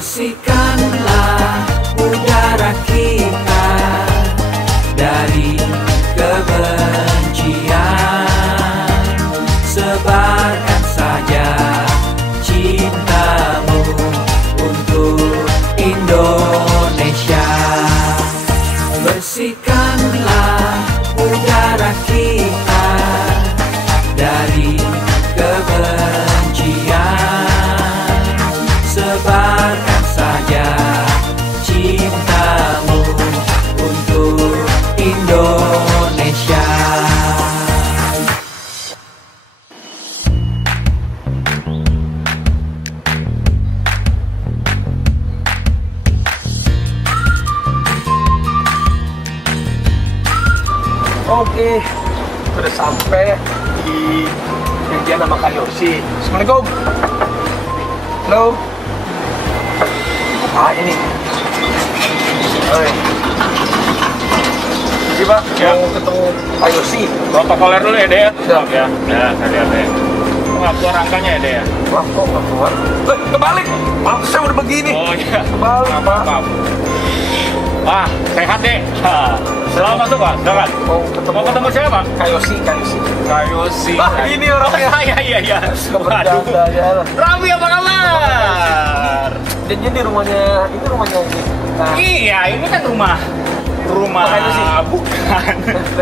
Bersihkanlah udara kita dari kebencian, sebarkan saja cintamu untuk Indonesia. Bersihkanlah udara kita dari kebencian, sebarkan saja cintamu untuk Indonesia. Oke, sudah sampai di janjian sama Kak Yosi. Assalamualaikum. Halo. Ah, ini. Oi. Jadi Pak, Ya. mau ketemu Pak Yosi. Protokoler dulu ya, Dek ya? Siap. Ya, ya, saya lihat deh. Nggak keluar angkanya ya, Dek ya? Wah, kok nggak keluar? Kebalik. Maaf, saya udah begini. Oh iya. Kebalik, Pak. Maaf. Wah, sehat, Dek. Selamat masuk, Pak. Silakan. Mau ketemu siapa, Pak? Kak Yosi, Kak Yosi. Kayosi. Ah, ini orangnya. Iya. Waduh. Waduh. Raffi, apa kabar? Janjian di rumahnya, ini rumahnya ini. Nah, Iya, ini kan rumah Pak Kayosi. bukan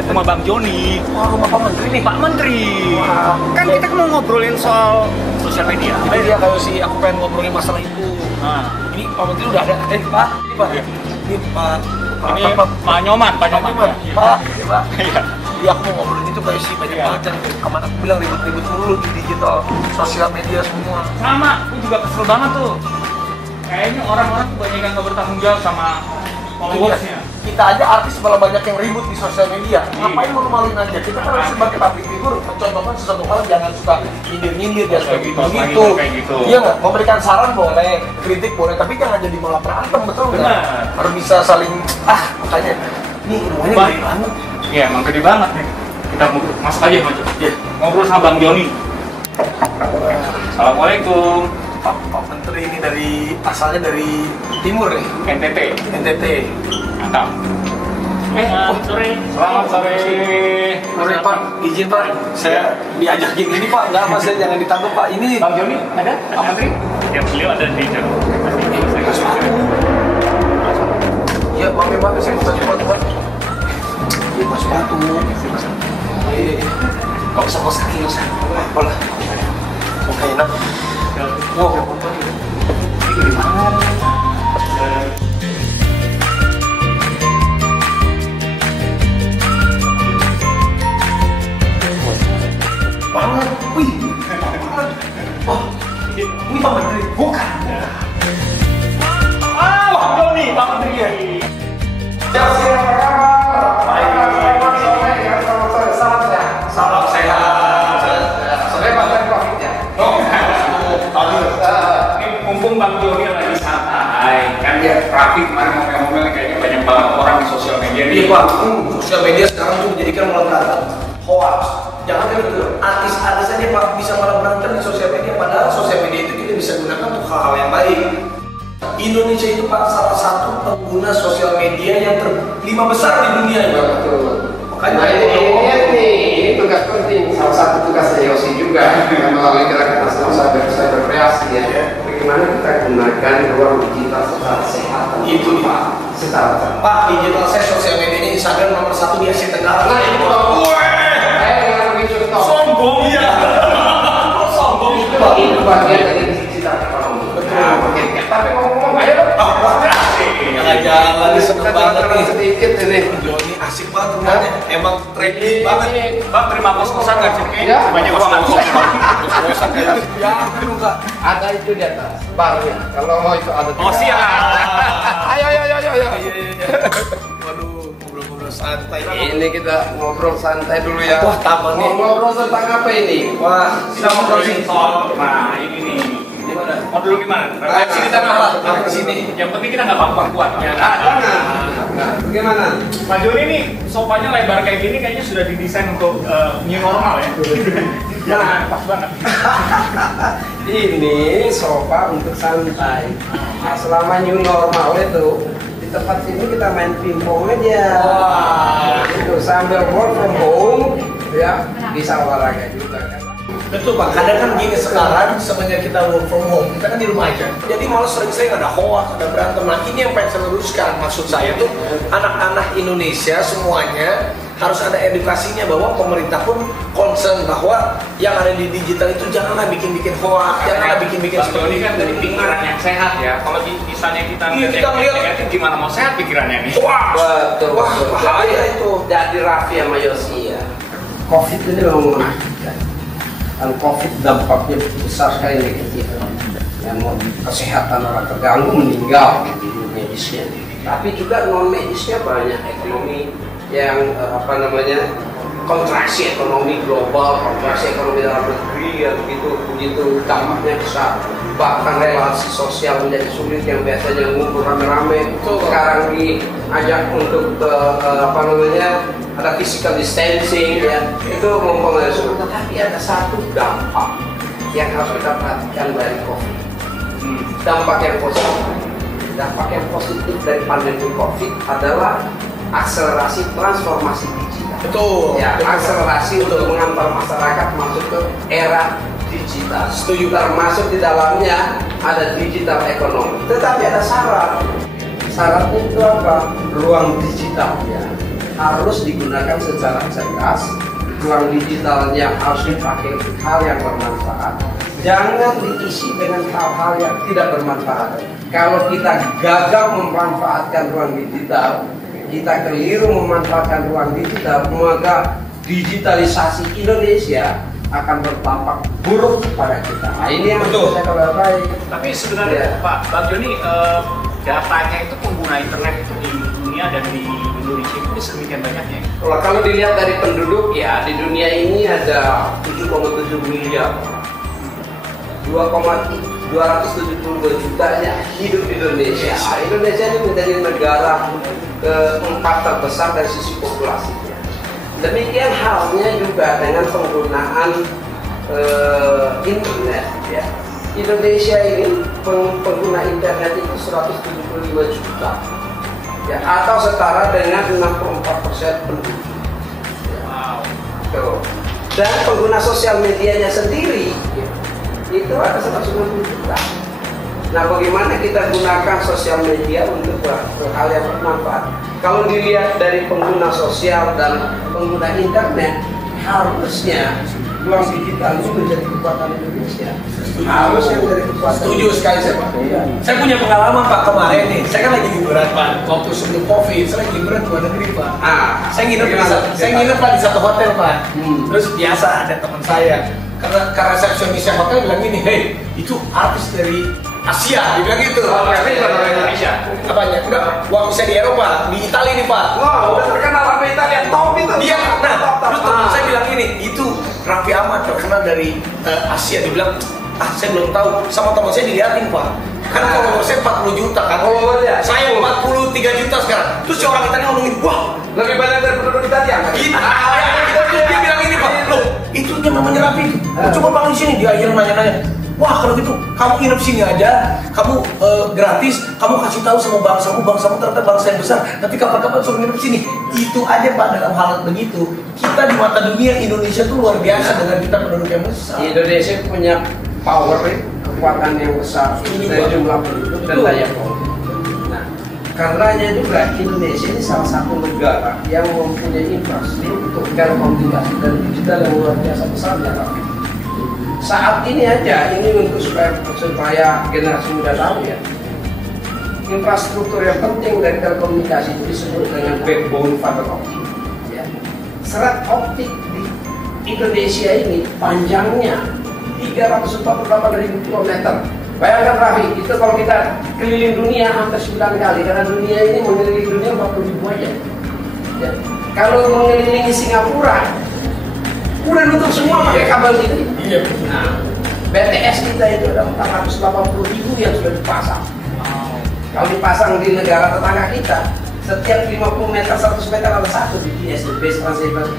rumah Bang Joni. wah, rumah Pak Menteri nih. Pak Menteri. Wah. Kan kita mau ngobrolin soal sosial media. Itu dia Kak Yosi, aku pengen ngobrolin masalah itu. Nah, Ini Pak Menteri udah ada. Pak, ini Pak. Iya. Ini Pak. ini Pak Nyoman. Pak. Ini Pak. Iya. Iya, aku mau ngobrolin itu Kak Yosi, banyak Iya. banget kan. Kemana aku bilang ribut-ribut mulu di digital, sosial media semua. Sama, aku juga kesel banget tuh. Kayaknya orang-orang tuh banyak yang nggak bertanggung jawab sama followersnya. Kita aja artis malah banyak yang ribut di sosial media. Ngapain malu-maluin aja? Kita kan harus sebagai public figure mencontohkan sesuatu hal, jangan suka nyindir-nyindir ya Kayak seperti gitu, itu. kayak gitu. Iya nggak? Memberikan saran boleh, kritik boleh, tapi jangan jadi malah berantem, betul nggak? Benar. Harus bisa saling makanya ini rumahnya Baik. gede banget. Iya, emang gede banget nih. Kita masuk aja, Mas. Iya. Ngobrol sama Bang Joni. Assalamualaikum. Pak Menteri ini asalnya dari timur nih, NTT. NTT. Mantap. Sore. Selamat sore. Sore Pak, izin Pak, saya diajakin ini Pak, nggak Mas, saya jangan ditangkap Pak. Ini Bang Joni ada? Pak Menteri? Ya, beliau ada di jam. Iya, maaf ya Pak, saya minta cepat Pak. Iya, Mas Batu. Iya. Nggak usah kos kaki, nggak usah. Apa lah. Oke, enak. Wow, ini gede banget. Banget, wih. Oh, ini Pak Menteri, bukan? Bang Joni, Pak Menteri ya. Salam sehat. Saya mantan Covid-nya. Ini mumpung Bang Joni lagi santai, kan dia Raffi kemarin ngomel-ngomel kayaknya banyak banget orang di sosial media Iya nih. Pak, sosial media sekarang tuh menjadikan malah berantem, hoax. Jangan kayak gitu. Artis-artis aja Pak bisa malah berantem di sosial media, padahal sosial media itu kita bisa gunakan untuk hal-hal yang baik. Indonesia itu Pak salah satu pengguna sosial media yang terlima besar di dunia ya. Betul. Makanya Nah, ini tugas penting, salah satu tugasnya Yosi juga melalui gerakan nasional cyber kreasi ya. Bagaimana kita gunakan ruang digital secara sehat dan itu Pak. secara tepat. Pak, digital saya sosial media ini Instagram nomor 1 di Asia Tenggara. Nah, ini Pak. Jangan begitu toh. Sombong ya. Sombong itu Pak. Itu bagian dari digital ekonomi. Nah, oke. Tapi ngomong-ngomong, ayo dong. Jalan-jalan seneng banget nih. Sedikit ini. Joni asik banget tempatnya. Emang trendy banget. Bang, terima kos-kosan nggak sih? Ya. Banyak ruangan kosong. Kos-kosan kayak ya, aduh Kak. Ada itu di atas barnya. Kalau mau itu ada. Oh, siap. Ayo. Iya. Waduh, ngobrol-ngobrol santai. Ini kita ngobrol santai dulu ya. Wah, taman nih. Mau ngobrol tentang apa ini? Wah, Kita ngobrol soal, nah ini nih. gimana? Mau dulu gimana? Ayo sini tengah lah, di sini. Yang penting kita nggak bangkuan. Ya, Nah, bagaimana? Pak Joni nih sofanya lebar kayak gini kayaknya sudah didesain untuk new normal ya. Nah, pas banget. Ini sofa untuk santai. Nah, selama new normal itu di tempat sini kita main pingpong aja. Wah. Itu sambil work from home, ya bisa olahraga juga kan. Betul Pak, kadang kan gini sekarang semenjak kita work from home, kita kan di rumah aja. Jadi malah sering-sering ada hoax, ada berantem. Nah ini yang pengen saya luruskan, maksud saya tuh anak-anak Indonesia semuanya harus ada edukasinya bahwa pemerintah pun concern bahwa yang ada di digital itu janganlah bikin-bikin hoax, janganlah bikin-bikin Bang Joni kan dari pikiran yang sehat ya. Kalau misalnya kita kita ngeliat negatif, gimana mau sehat pikirannya nih? wah, Betul, wah betul. bahaya itu. Jadi Raffi sama Yosi ya. Covid ini memang menakutkan. Dan Covid dampaknya besar sekali negatif. Yang mau kesehatan orang terganggu meninggal di medisnya. Tapi juga non medisnya banyak, ekonomi yang kontraksi ekonomi global, kontraksi ekonomi dalam negeri yang begitu dampaknya besar. Bahkan relasi sosial menjadi sulit, yang biasanya ngumpul rame-rame sekarang diajak untuk ada physical distancing ya, itu mempengaruhi semua. Tetapi ada satu dampak yang harus kita perhatikan dari COVID. Dampak yang positif dari pandemi COVID adalah akselerasi transformasi digital. Betul. Ya, akselerasi untuk mengantar masyarakat masuk ke era digital. Setuju. Termasuk di dalamnya ada digital ekonomi. Tetapi ada syarat. Syaratnya itu apa? Ruang digital ya harus digunakan secara cerdas. Ruang digitalnya harus dipakai untuk hal yang bermanfaat. Jangan diisi dengan hal-hal yang tidak bermanfaat. Kalau kita gagal memanfaatkan ruang digital, kita keliru memanfaatkan ruang digital, maka digitalisasi Indonesia akan berdampak buruk kepada kita. Nah, ini yang betul. Saya kalau baik. Tapi sebenarnya Pak Bang Joni, datanya itu pengguna internet itu di dunia dan di Indonesia itu sedemikian banyaknya. Kalau dilihat dari penduduk ya, di dunia ini ada 7,7 miliar. 2,272 jutanya hidup di Indonesia. Nah, Indonesia ini menjadi negara keempat terbesar dari sisi populasinya. Demikian halnya juga dengan penggunaan internet. Ya. Indonesia ini pengguna internet itu 175 juta, ya, atau setara dengan 64% penduduk. Ya. Wow. Dan pengguna sosial medianya sendiri itu ada 190 juta. Nah, bagaimana kita gunakan sosial media untuk hal yang bermanfaat? Kalau dilihat dari pengguna sosial dan pengguna internet, harusnya ruang digital itu menjadi kekuatan Indonesia. Harusnya menjadi kekuatan. Setuju sekali saya Pak. Iya. Saya punya pengalaman Pak kemarin nih. Saya kan lagi liburan Pak. Waktu sebelum COVID, saya lagi liburan ke luar negeri Pak. Saya nginep Pak di satu hotel Pak. Terus biasa ada teman saya. Karena resepsionisnya hotel bilang gini, hei itu artis dari Asia, dia bilang gitu. Tapi bukan orang Indonesia. Apanya? Enggak, waktu saya di Eropa, di Italia nih Pak. Wah, udah terkenal sama Italia, top itu. Dia, terus teman saya bilang gini, itu Raffi Ahmad terkenal dari Asia. Dia bilang, saya belum tahu. Sama teman saya dilihatin Pak. Kan follower saya 40 juta kan. Ya. Saya 43 juta sekarang. Terus si orang Italia ngomongin, wah Lebih banyak dari penduduk Italia. dia bilang ini Pak, loh itu dia namanya Raffi. Coba Bang di sini, dia akhirnya nanya-nanya. Wah kalau gitu kamu nginep sini aja, kamu gratis, kamu kasih tahu sama bangsamu ternyata bangsa yang besar. Nanti kapan-kapan suruh nginep sini. Itu aja Pak dalam hal begitu. Kita di mata dunia Indonesia tuh luar biasa dengan kita penduduk yang besar. Indonesia punya power, kekuatan yang besar dari jumlah penduduk dan daya beli. Nah, karenanya juga Indonesia ini salah satu negara yang mempunyai infrastruktur telekomunikasi dan digital yang luar biasa besarnya. Saat ini aja, ini untuk supaya generasi muda tahu ya, infrastruktur yang penting dari telekomunikasi itu disebut dengan backbone fiber optic. Ya. Serat optik di Indonesia ini panjangnya 348.000 km. Bayangkan Raffi, itu kalau kita keliling dunia hampir 9 kali, karena dunia ini mengelilingi dunia 40.000 aja. Ya. Kalau mengelilingi Singapura, udah nutup semua pakai kabel ini. Iya. Nah, BTS kita itu ada 480.000 yang sudah dipasang. Kalau dipasang di negara tetangga kita, Setiap 50 meter, 100 meter ada satu BTS, the best receivers.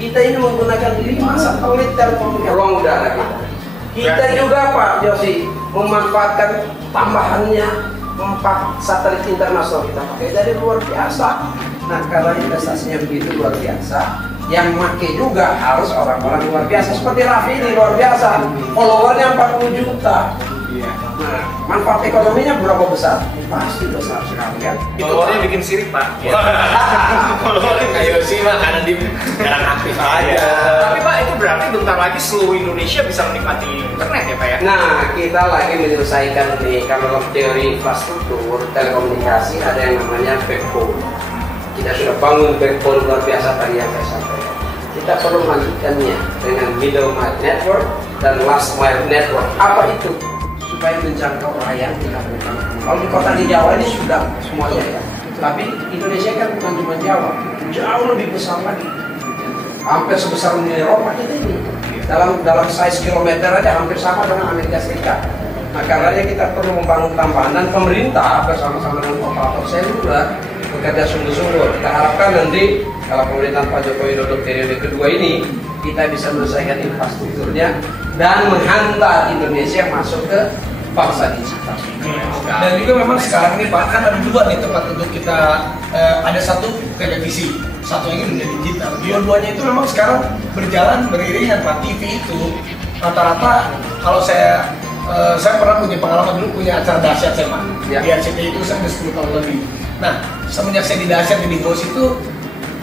Kita ini menggunakan 5 satelit telekomunikasi ruang udara kita. Kita juga Pak Yosi memanfaatkan tambahannya 4 satelit internasional kita pakai, jadi luar biasa. Nah, karena investasinya begitu luar biasa, yang make juga harus orang-orang luar biasa. Seperti Raffi ini luar biasa, followernya 40 juta. Nah, manfaat ekonominya berapa besar? Pasti besar sekali kan. Followernya bikin sirik Pak. Followernya kayak sih mah karena dia jarang aktif aja. Tapi Pak, itu berarti bentar lagi seluruh Indonesia bisa menikmati internet ya Pak ya? Nah, kita lagi menyelesaikan nih, kalau dalam teori infrastruktur telekomunikasi ada yang namanya backbone. Kita sudah bangun backbone luar biasa tadi yang saya sampaikan. Kita perlu melanjutkannya dengan middle mile network dan last mile network. Apa itu? Supaya menjangkau rakyat kita bukan. Kalau di kota di Jawa ini sudah semuanya ya. Tapi Indonesia kan bukan cuma Jawa, jauh lebih besar lagi. Hampir sebesar Uni Eropa kita ini. Dalam size kilometer aja hampir sama dengan Amerika Serikat. Nah, karenanya kita perlu membangun tambahan, dan pemerintah bersama-sama dengan operator seluler bekerja sungguh-sungguh. Kita harapkan nanti kalau pemerintahan Pak Joko Widodo periode kedua ini kita bisa menyelesaikan infrastrukturnya dan menghantar Indonesia masuk ke bangsa digital. Dan juga memang sekarang ini Pak, kan ada 2 nih tempat untuk kita, ada satu televisi, satu lagi dunia digital. Dua-duanya itu memang sekarang berjalan beriringan Pak. TV itu rata-rata, kalau saya pernah punya pengalaman dulu punya acara dahsyat saya Pak. Ya. Di RCTI itu saya udah 10 tahun lebih. Nah, semenjak saya di dahsyat di Bos itu,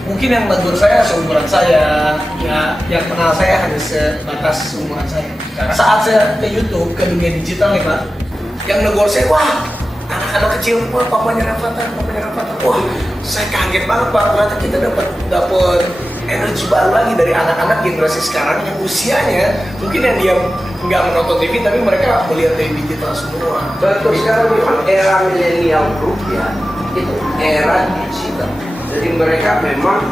mungkin yang menegur saya seumuran saya, ya yang kenal saya hanya sebatas seumuran saya. Saat saya ke YouTube, ke dunia digital nih Pak, yang negur saya, wah anak-anak kecil, wah papanya Rafathar, wah saya kaget banget Pak, ternyata kita dapat energi baru lagi dari anak-anak generasi sekarang yang usianya mungkin yang dia nggak menonton TV tapi mereka melihat dari digital semua. Betul, sekarang memang era milenial group ya, itu era digital. Jadi mereka memang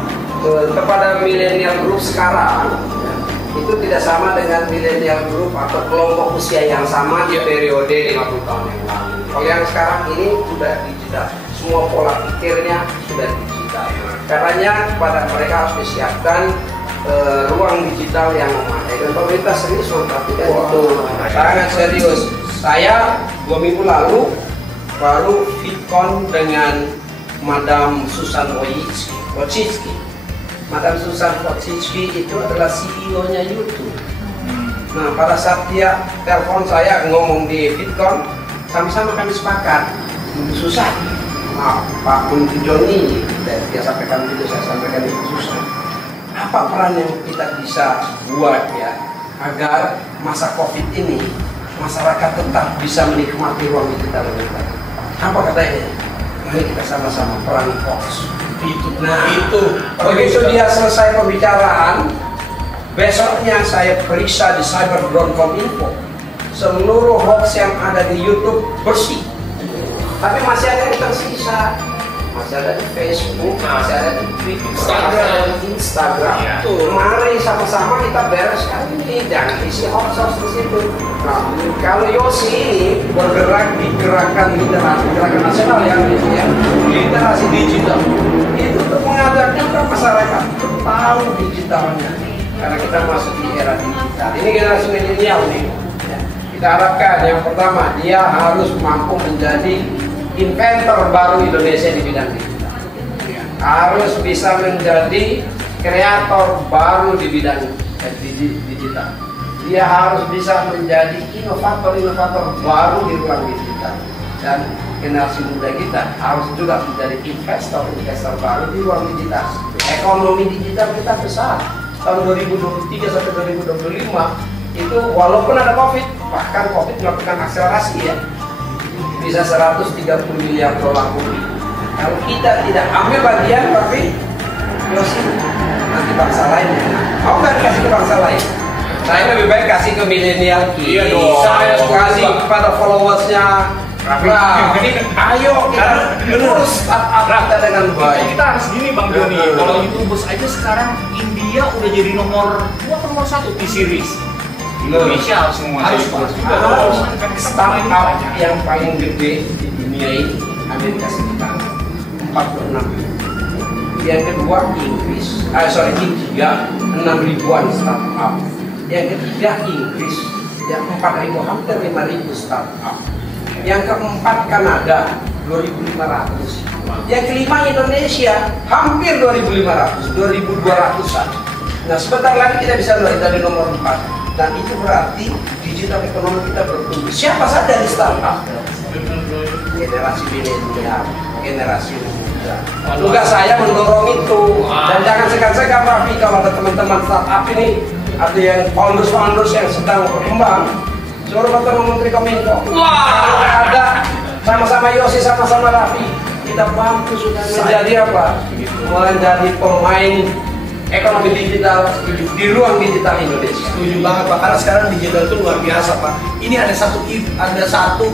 kepada milenial group sekarang ya, itu tidak sama dengan milenial group atau kelompok usia yang sama di periode 50 tahun yang lalu. Kalau yang sekarang ini sudah digital, semua pola pikirnya sudah digital. Karenanya kepada mereka harus disiapkan ruang digital yang memadai, dan pemerintah serius memperhatikan itu. Sangat serius. Saya 2 minggu lalu baru VidCon dengan Madam Susan Wojcicki. Madam Susan Wojcicki itu adalah CEO-nya YouTube. Nah, pada saat dia telepon saya ngomong di VidCon, sama-sama kami sepakat. Susan, Pak Menteri Joni, dia sampaikan itu, saya sampaikan itu, Susan. Apa peran yang kita bisa buat ya agar masa COVID ini masyarakat tetap bisa menikmati ruang digital lebih baik? Apa katanya? Mari kita sama-sama perangi hoax. Itu begitu dia selesai pembicaraan, besoknya saya periksa di cyber.com.info, seluruh hoax yang ada di YouTube bersih. Tapi masih ada yang tersisa, masih ada di Facebook, masih ada di Twitter, masih ada di Instagram. Mari sama-sama kita bereskan ini, jangan isi hoax di situ. Nah, kalau Yosi ini bergerak di gerakan literasi, gerakan nasional yang literasi digital, itu untuk mengajak juga masyarakat tahu digitalnya, karena kita masuk di era digital. Ini generasi milenial nih. Kita harapkan yang pertama dia harus mampu menjadi inventor baru Indonesia di bidang digital. Harus bisa menjadi kreator baru di bidang digital. Dia harus bisa menjadi inovator-inovator baru di ruang digital. Dan generasi muda kita harus juga menjadi investor baru di ruang digital. Ekonomi digital kita besar. Tahun 2023 sampai 2025 itu walaupun ada COVID, bahkan COVID melakukan akselerasi ya, bisa 130 miliar dolar lebih. Kalau kita tidak ambil bagian, tapi nanti bangsa lain ya. Mau nggak dikasih ke bangsa lain? Saya lebih baik kasih ke milenial kita. Iya dong. Saya kasih kepada followersnya. Nah, ayo kita urus startup kita dengan baik. Kita harus gini Bang Joni. Kalau YouTubers aja sekarang India udah jadi nomor 1 T-Series. Indonesia harus menguasai juga. Startup yang paling gede di dunia ini Amerika Serikat. 46.000. Yang kedua India 6.000-an startup. Yang ketiga Inggris yang 4.000, hampir 5.000 startup. Yang keempat Kanada 2.500. Yang kelima Indonesia hampir 2.500, 2.200-an. Nah sebentar lagi kita bisa melihat dari nomor 4. Dan itu berarti digital ekonomi kita bertumbuh. Siapa saja di startup? Generasi milenial, generasi muda. Tugas saya mendorong itu. Dan jangan segan-segan Raffi, kalau ada teman-teman startup ini, ada yang founders yang sedang berkembang, suruh bertemu Menteri Kominfo. Wah, ada sama-sama Yosi, sama-sama Raffi, kita bantu sudah menjadi apa? Menjadi pemain ekonomi digital di ruang digital Indonesia. Setuju banget Pak, karena sekarang digital itu luar biasa Pak. Ini ada satu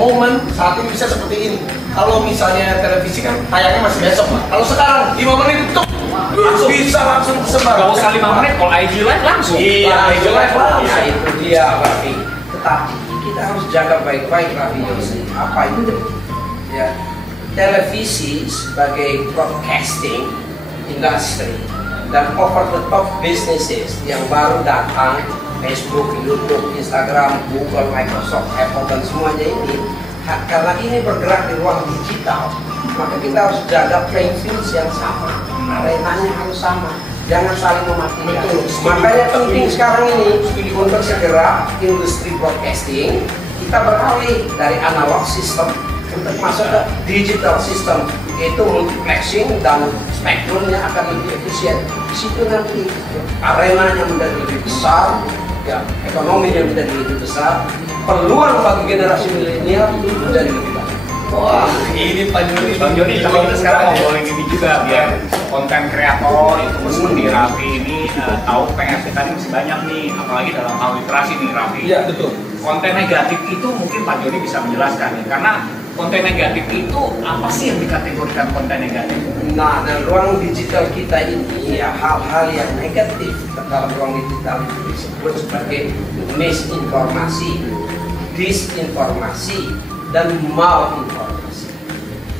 momen saat ini bisa seperti ini. Kalau misalnya televisi kan tayangnya masih besok Pak. Kalau sekarang 5 menit tuh langsung tersebar. Kalau usah 5 menit, kalau IG live langsung. Iya, IG live langsung. Nah, itu dia Raffi. Tetapi kita harus jaga baik-baik Raffi Yosi. Apa itu? Ya, televisi sebagai broadcasting industry dan over the top businesses yang baru datang, Facebook, YouTube, Instagram, Google, Microsoft, Apple dan semuanya ini, karena ini bergerak di ruang digital, maka kita harus jaga playing field yang sama, arenanya harus sama, jangan saling mematikan. Makanya penting sekarang ini untuk segera industri broadcasting kita beralih dari analog system untuk masuk ke digital system, yaitu multiplexing dan spektrumnya akan lebih efisien. Di situ nanti arenanya menjadi lebih besar, ya, ekonominya menjadi lebih besar, peluang bagi generasi milenial menjadi lebih banyak. Wah, ini Pak Joni. Bang Joni, tapi kita sekarang ngobrolin ini juga biar konten kreator itu seperti Raffi ini tahu PR kita ini masih banyak nih, apalagi dalam hal literasi nih Raffi. Iya betul. Konten negatif itu mungkin Pak Joni bisa menjelaskan nih, karena konten negatif itu apa sih yang dikategorikan konten negatif? Nah, dalam ruang digital kita ini ya hal-hal yang negatif dalam ruang digital itu disebut sebagai misinformasi, disinformasi, dan malinformasi.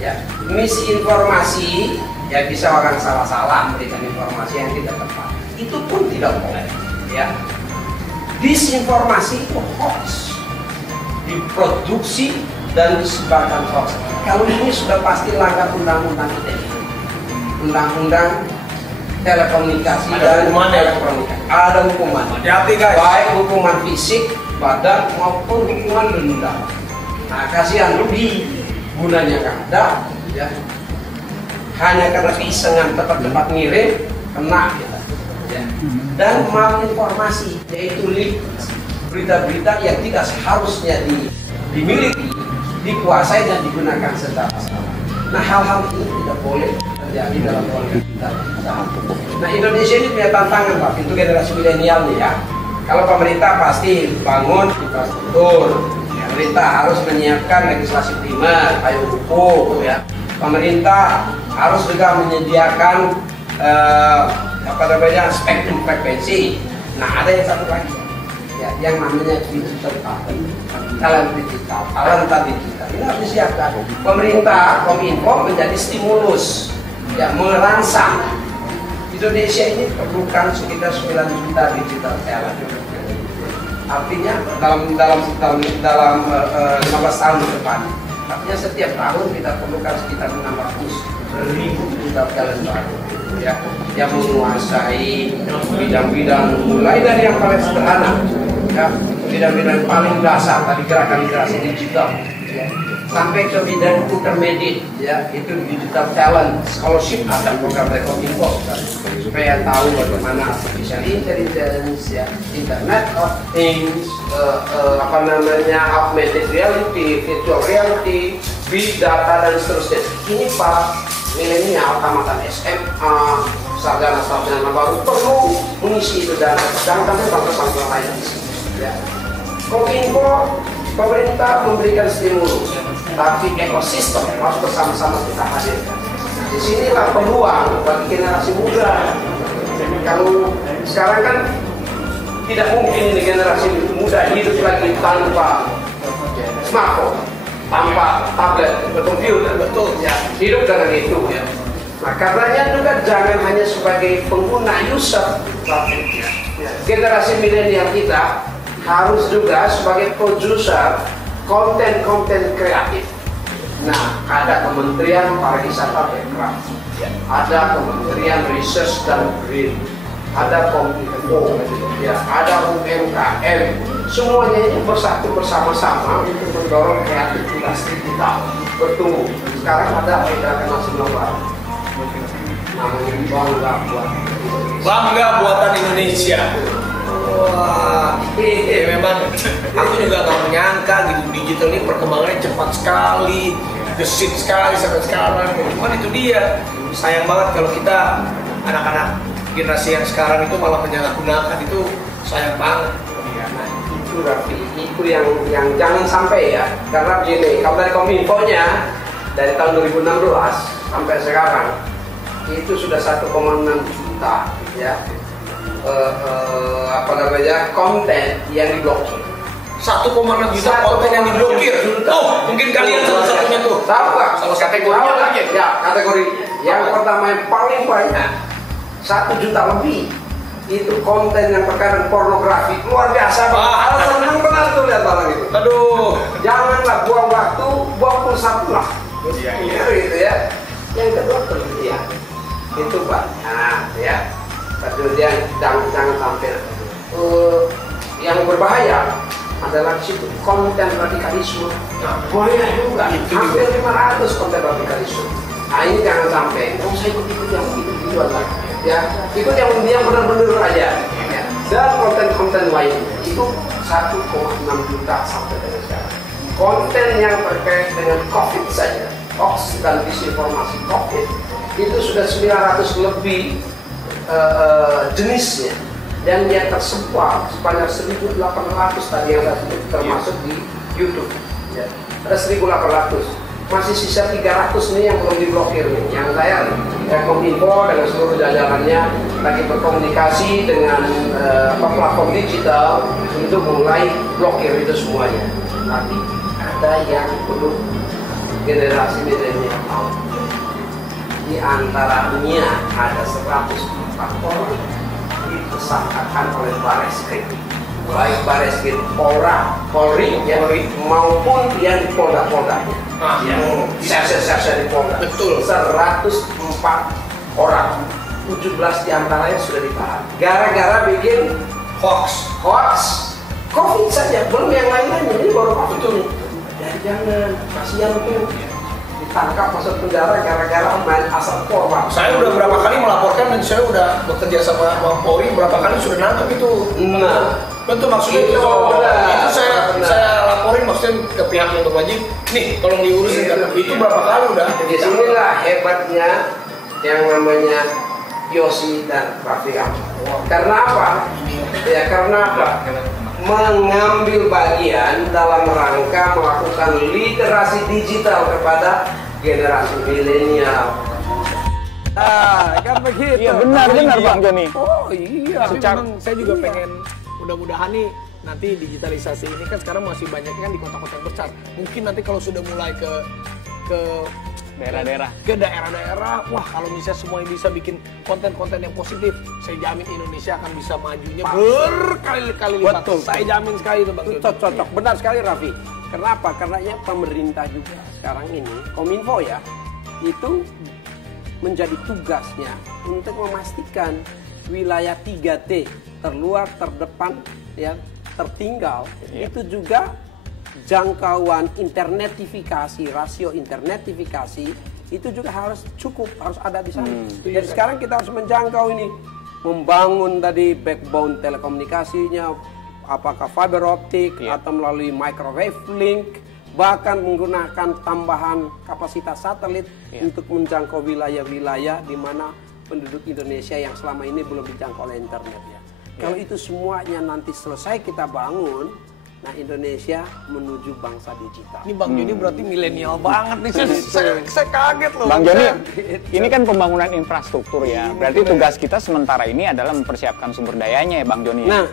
Ya, misinformasi ya bisa orang salah-salah memberikan informasi yang tidak tepat. Itu pun tidak boleh. Ya, disinformasi itu hoax, diproduksi dan disebarkan hoax. Kalau ini sudah pasti langgar undang-undang ITE, undang-undang telekomunikasi dan elektronika. Ada hukuman. Hati-hati guys. Baik hukuman fisik, badan maupun hukuman denda. Nah, kasihan rugi, gunanya nggak ada, ya. Hanya karena keisengan tepat-tepat ngirim, kena kita. Ya. Dan malinformasi, yaitu leak, berita-berita yang tidak seharusnya dimiliki, dikuasai dan digunakan secara salah. Nah, hal-hal ini tidak boleh terjadi dalam politik kita. Nah, Indonesia ini punya tantangan Pak, itu generasi milenial nih ya. Kalau pemerintah pasti bangun infrastruktur, pemerintah harus menyiapkan legislasi primer, payung hukum ya. Pemerintah harus juga menyediakan spektrum frekuensi. Nah, ada yang satu lagi ya, yang namanya digital talent digital. Ini harus disiapkan. Pemerintah, Kominfo menjadi stimulus yang merangsang Indonesia ini perlukan sekitar 9 juta digital talent. Artinya dalam 15 tahun ke depan, artinya setiap tahun kita perlukan sekitar 600.000 digital talent baru, ya, yang menguasai bidang-bidang mulai dari yang paling sederhana, ya, bidang-bidang paling dasar tadi gerakan literasi digital, ya, sampai ke bidang intermediate, ya, itu digital talent scholarship. Ada program dari Kominfo supaya tahu bagaimana artificial intelligence, ya, Internet of Things, augmented reality, virtual reality, big data dan seterusnya. Ini para milenial tamatan SMA, sarjana baru perlu mengisi itu, dan jangan sampai bangsa-bangsa lain di sini. Ya. Kominfo, pemerintah memberikan stimulus, tapi ekosistem harus bersama-sama kita hadirkan. Di sinilah peluang bagi generasi muda. Kalau sekarang kan tidak mungkin ini generasi muda hidup lagi tanpa smartphone. tanpa tablet, komputer, betul ya, hidup dengan itu ya. Nah, karenanya juga jangan hanya sebagai pengguna user, tapi generasi milenial kita harus juga sebagai produser konten-konten kreatif. Nah, ada Kementerian Pariwisata Bekraf, ada Kementerian Research dan Green, ada Kominfo, ya, ada UMKM. Semuanya ini bersatu bersama-sama untuk mendorong kreativitas digital bertumbuh. Sekarang ada Gerakan Nasional Baru, namanya Bangga Buatan Indonesia. Wah, memang aku juga nggak menyangka gitu, digital ini perkembangannya cepat sekali, gesit sekali sampai sekarang. Cuman itu dia, sayang banget kalau kita anak-anak generasi yang sekarang itu malah menyalahgunakan, itu sayang banget. Nah, itu Raffi, itu yang jangan sampai ya, karena begini, kalau dari Kominfo-nya dari tahun 2016 sampai sekarang itu sudah 1,6 juta ya. Konten yang diblokir. 1,6 juta konten yang diblokir. Oh, mungkin kalian salah satunya tuh. Tahu nggak? Salah kategorinya aja. Ya, kategori. Yang pertama yang paling banyak 1 juta lebih itu konten yang terkait pornografi, luar biasa. Senang benar tuh lihat barang itu. Aduh, janganlah buang waktu, buang pulsa lah. Iya. Gitu ya. Yang kedua penelitian itu banyak ya. Kemudian jangan tampil. Yang berbahaya adalah situ konten radikalisme. Banyak juga, hampir 500 konten radikalisme. Nah, ini jangan sampai. Saya ikut yang begitu aja. Ya, ikut yang benar-benar aja. Ya. Dan konten-konten lain itu 1,6 juta sampai dengan sekarang. Konten yang terkait dengan COVID saja, hoax dan disinformasi COVID itu sudah 900 lebih jenisnya, dan yang tersebar sebanyak 1.800 tadi yang saya sebut, termasuk di YouTube ya. Ada 1.800, masih sisa 300 nih yang belum diblokir nih, yang saya Kominfo dengan seluruh jajarannya lagi berkomunikasi dengan platform digital untuk mulai blokir itu semuanya. Tapi ada yang perlu generasi milenial tahu, di antaranya ada 104 orang disangkakan oleh Bareskrim, baik Bareskrim Polri maupun yang di Polda-Poldanya, serse di Polda. Betul. 104 orang, 17 diantaranya sudah ditahan gara-gara bikin hoax COVID saja, belum yang lain-lain. Ini baru COVID. Betul. Dan jangan, kasihan tuh ditangkap masuk penjara gara-gara main asal korban. Saya udah berapa kali melaporkan dan saya udah bekerja sama Polri, berapa kali sudah nangkep itu. Nah, betul, maksudnya itu saya laporin maksudnya ke pihak yang berwajib. Nih, tolong diurusin. Itu berapa kali udah. Di sinilah hebatnya yang namanya Yosi dan Raffi Ahmad. Karena apa? Ya karena apa? Mengambil bagian dalam rangka melakukan literasi digital kepada generasi milenial. Kan begitu. Iya benar Bang Joni. Oh iya. Tapi memang saya juga pengen, mudah-mudahan nih nanti digitalisasi ini kan sekarang masih banyak kan di kota-kota besar. Mungkin nanti kalau sudah mulai ke daerah-daerah, wah kalau misalnya semuanya bisa bikin konten-konten yang positif, saya jamin Indonesia akan bisa majunya berkali-kali lipat. Betul. Saya jamin sekali itu Bang. Cocok, benar sekali Raffi. Kenapa? Karena ya pemerintah juga sekarang ini, Kominfo ya, itu menjadi tugasnya untuk memastikan wilayah 3T, terluar, terdepan, ya, tertinggal, itu juga jangkauan internetifikasi, rasio internetifikasi itu juga harus cukup, harus ada di sana. Jadi sekarang kita harus menjangkau ini, membangun tadi backbone telekomunikasinya, apakah fiber optik atau melalui microwave link, bahkan menggunakan tambahan kapasitas satelit untuk menjangkau wilayah-wilayah di mana penduduk Indonesia yang selama ini belum dijangkau oleh internet ya. Kalau itu semuanya nanti selesai kita bangun, nah Indonesia menuju bangsa digital. Ini Bang Joni berarti milenial banget nih, saya kaget loh. Bang Joni, ini kan pembangunan infrastruktur ya. Berarti tugas kita sementara ini adalah mempersiapkan sumber dayanya ya Bang Joni. Nah,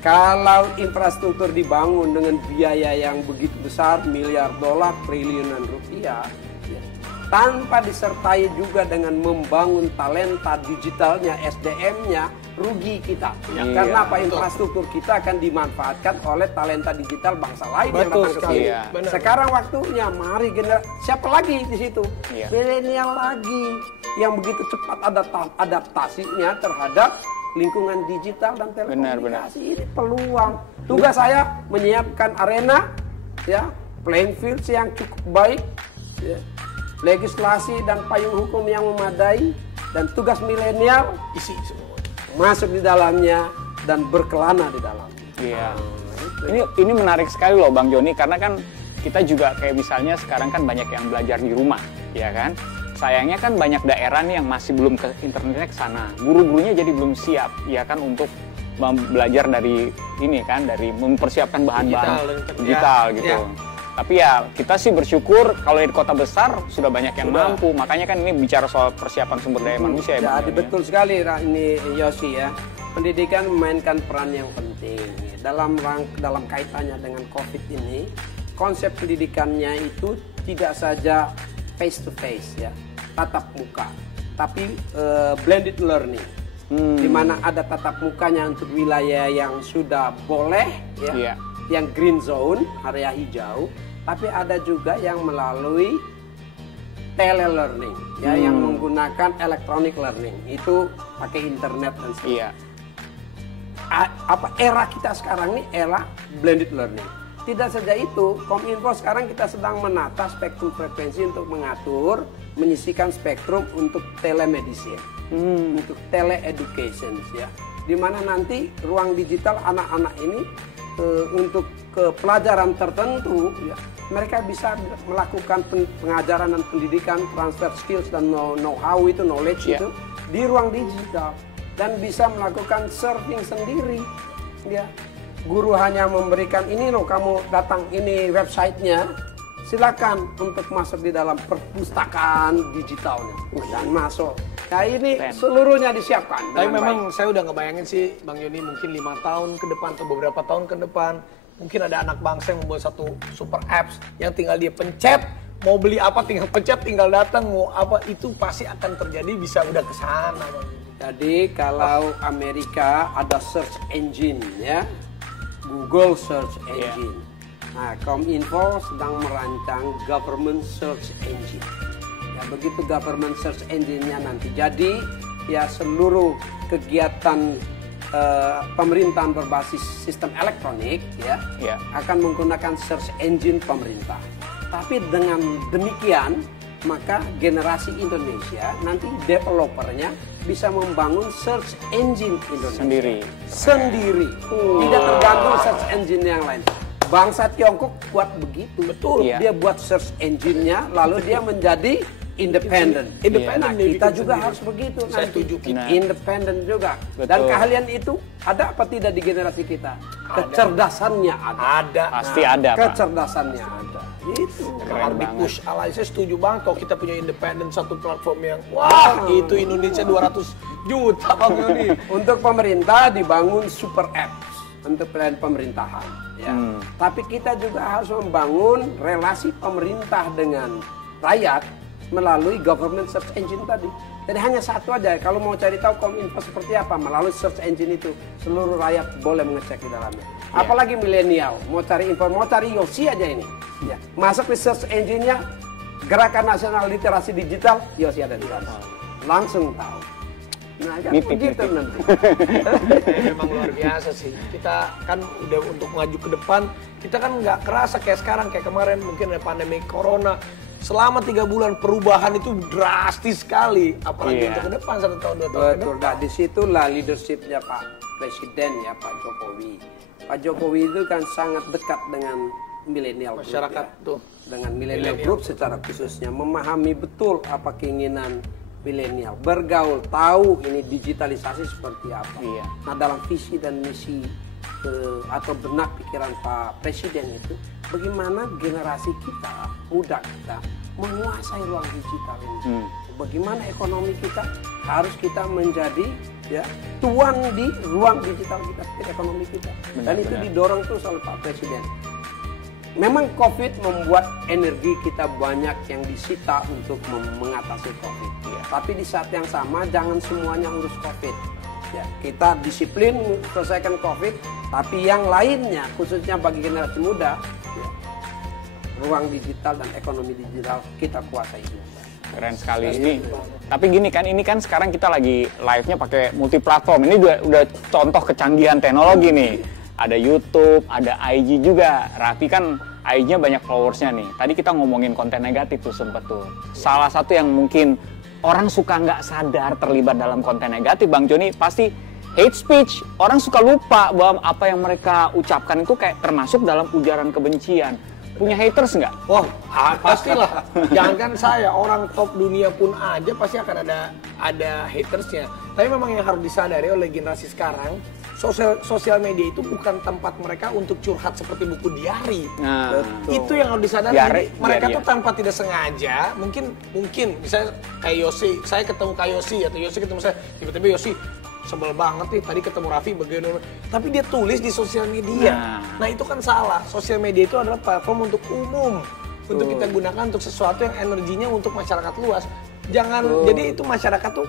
Kalau infrastruktur dibangun dengan biaya yang begitu besar, miliar dolar, triliunan rupiah, ya, tanpa disertai juga dengan membangun talenta digitalnya, SDM-nya, rugi kita. Ya, karena apa? Infrastruktur kita akan dimanfaatkan oleh talenta digital bangsa lain yang datang ke sini. Iya. Sekarang waktunya, mari siapa lagi di situ? Milenial lagi yang begitu cepat adaptasinya terhadap lingkungan digital dan telekomunikasi. Ini peluang. Tugas saya menyiapkan arena, ya, playing field yang cukup baik, ya, legislasi dan payung hukum yang memadai, dan tugas milenial isi semua masuk di dalamnya dan berkelana di dalamnya. Iya. Ini menarik sekali loh Bang Joni, karena kan kita juga kayak misalnya sekarang kan banyak yang belajar di rumah, ya kan? Sayangnya kan banyak daerah nih yang masih belum ke internetnya ke sana. Guru-gurunya jadi belum siap, ya kan, untuk belajar dari ini kan, dari mempersiapkan bahan-bahan digital gitu. Ya. Tapi ya kita sih bersyukur kalau di kota besar sudah banyak yang mampu. Makanya kan ini bicara soal persiapan sumber daya manusia ya. Jadi betul sekali ini Yosi ya. Pendidikan memainkan peran yang penting dalam kaitannya dengan COVID ini. Konsep pendidikannya itu tidak saja face to face ya, tatap muka, tapi blended learning, di mana ada tatap mukanya untuk wilayah yang sudah boleh ya, yang green zone, area hijau, tapi ada juga yang melalui telelearning ya, yang menggunakan electronic learning, itu pakai internet dan sebagainya. Era kita sekarang ini era blended learning. Tidak saja itu, Kominfo sekarang kita sedang menata spektrum frekuensi untuk mengatur, menyisikan spektrum untuk telemedicine, untuk teleeducation ya. Di mana nanti ruang digital anak-anak ini untuk ke pelajaran tertentu ya, mereka bisa melakukan pengajaran dan pendidikan, transfer skills dan know-how itu, knowledge itu di ruang digital, dan bisa melakukan surfing sendiri ya. Guru hanya memberikan ini loh, kamu datang ini websitenya, silakan untuk masuk di dalam perpustakaan digitalnya dan masuk. Nah ini seluruhnya disiapkan. Tapi memang saya udah ngebayangin sih Bang Joni, mungkin 5 tahun ke depan atau beberapa tahun ke depan mungkin ada anak bangsa yang membuat satu super apps yang tinggal dia pencet, mau beli apa tinggal pencet, tinggal datang, mau apa, itu pasti akan terjadi, bisa udah ke sana. Jadi kalau Amerika ada search engine ya, Google Search Engine. Nah, Kominfo sedang merancang Government Search Engine. Ya, begitu Government Search Engine-nya nanti jadi, ya seluruh kegiatan pemerintahan berbasis sistem elektronik ya, akan menggunakan search engine pemerintah. Tapi dengan demikian, maka generasi Indonesia nanti developernya bisa membangun search engine Indonesia sendiri. Tidak tergantung search engine yang lain. Bangsa Tiongkok buat begitu, betul. Dia buat search engine-nya, lalu dia menjadi independen. Nah, kita juga harus begitu. Saya setuju. Independen juga. Dan keahlian itu ada apa tidak di generasi kita? Kecerdasannya ada. Pasti ada, Pak. Kecerdasannya ada. Itu harus di-push alay. Saya setuju banget kalau kita punya independen, satu platform yang itu Indonesia 200 juta Bang Joni. Untuk pemerintah dibangun super apps untuk pemerintahan ya. Tapi kita juga harus membangun relasi pemerintah dengan rakyat melalui government search engine tadi. Jadi hanya satu aja, kalau mau cari tahu Kominfo seperti apa, melalui search engine itu seluruh rakyat boleh mengecek di dalamnya. Apalagi milenial, mau cari info, mau cari Yosi aja ini. Ya. Masuk ke search engine-nya, Gerakan Nasional Literasi Digital, Yosi ada di sana. Langsung tahu. Nah, kan begitu nanti. Memang luar biasa sih. Kita kan udah untuk maju ke depan, kita kan nggak kerasa kayak sekarang, kayak kemarin mungkin ada pandemi corona. Selama 3 bulan perubahan itu drastis sekali, apalagi untuk ke depan 1 tahun 2 tahun. Betul, nah disitulah leadershipnya Pak Presiden ya, Pak Jokowi. Pak Jokowi itu kan sangat dekat dengan milenial masyarakat ya. tuh, dengan milenial group secara khususnya, memahami betul apa keinginan milenial, bergaul, tahu ini digitalisasi seperti apa. Nah dalam visi dan misi atau benak pikiran Pak Presiden itu, bagaimana generasi kita, muda kita, menguasai ruang digital ini. Bagaimana ekonomi kita harus kita menjadi ya tuan di ruang digital kita, ekonomi kita. Dan itu Benar. didorong terus oleh Pak Presiden. Memang COVID membuat energi kita banyak yang disita untuk mengatasi COVID. Iya. Tapi di saat yang sama jangan semuanya urus COVID. Ya, kita disiplin selesaikan COVID, tapi yang lainnya khususnya bagi generasi muda, ya, ruang digital dan ekonomi digital kita kuasai juga. Keren sekali ini. Tapi gini kan, ini kan sekarang kita lagi live-nya pakai multi platform. Ini udah contoh kecanggihan teknologi nih. Ada YouTube, ada IG juga. Raffi kan IG-nya banyak followersnya nih. Tadi kita ngomongin konten negatif tuh sempet tuh. Salah satu yang mungkin orang suka nggak sadar terlibat dalam konten negatif, Bang Joni, pasti hate speech. Orang suka lupa bahwa apa yang mereka ucapkan itu kayak termasuk dalam ujaran kebencian. Punya haters nggak? Wah, pastilah. Jangankan saya, orang top dunia pun aja pasti akan ada hatersnya. Tapi memang yang harus disadari oleh generasi sekarang, sosial media itu bukan tempat mereka untuk curhat seperti buku diari. Nah, Itu yang harus disadari. Diari, Jadi, mereka diari, tuh ya. tanpa tidak sengaja, mungkin misalnya kayak Yosi, saya ketemu Kak Yosi atau Yosi ketemu saya, tiba-tiba Yosi sebel banget nih tadi ketemu Raffi bagaimana, tapi dia tulis di sosial media. Nah itu kan salah. Sosial media itu adalah platform untuk umum, untuk kita gunakan untuk sesuatu yang energinya untuk masyarakat luas. Jangan jadi itu masyarakat tuh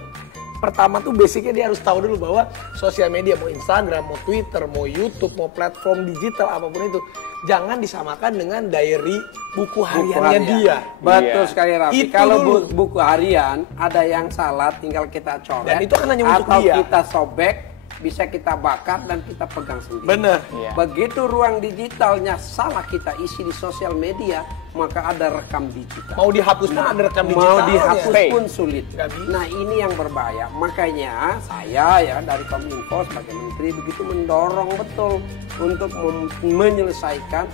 pertama tuh basicnya dia harus tahu dulu bahwa sosial media, mau Instagram, mau Twitter, mau YouTube, mau platform digital apapun itu, jangan disamakan dengan diary buku hariannya dia. Betul Iya. sekali Raffi. Itu Kalau dulu. buku harian ada yang salah tinggal kita coret. Dan itu kan hanya untuk atau dia. kita sobek, bisa kita bakar dan kita pegang sendiri. Bener. Iya. Begitu ruang digitalnya salah kita isi di sosial media, maka ada rekam digital. Mau dihapus pun ada rekam Mau digitalnya. dihapus Stay. pun sulit. Nggak bisa. Nah ini yang berbahaya. Makanya saya ya dari Kominfo sebagai menteri begitu mendorong betul untuk menyelesaikan